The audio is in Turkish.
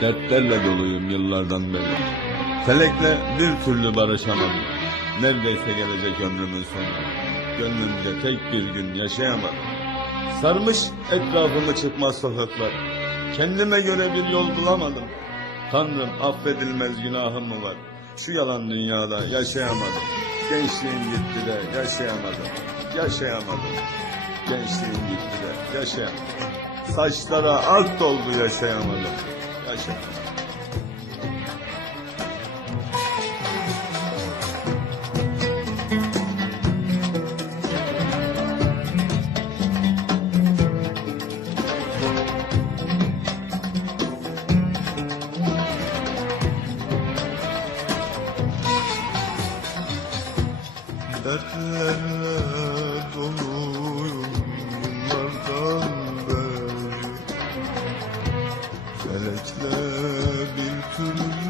Dertlerle doluyum yıllardan beri. Felekle bir türlü barışamadım. Neredeyse gelecek ömrümün sonu. Gönlümde tek bir gün yaşayamadım. Sarmış etrafımı çıkmaz sokaklar. Kendime göre bir yol bulamadım. Tanrım affedilmez günahım mı var? Şu yalan dünyada yaşayamadım. Gençliğim gitti de yaşayamadım. Yaşayamadım. Gençliğim gitti de yaşayamadım. Saçlara ak doldu yaşayamadım. Yaşayamadım. Dertlerle Felekle bir türlü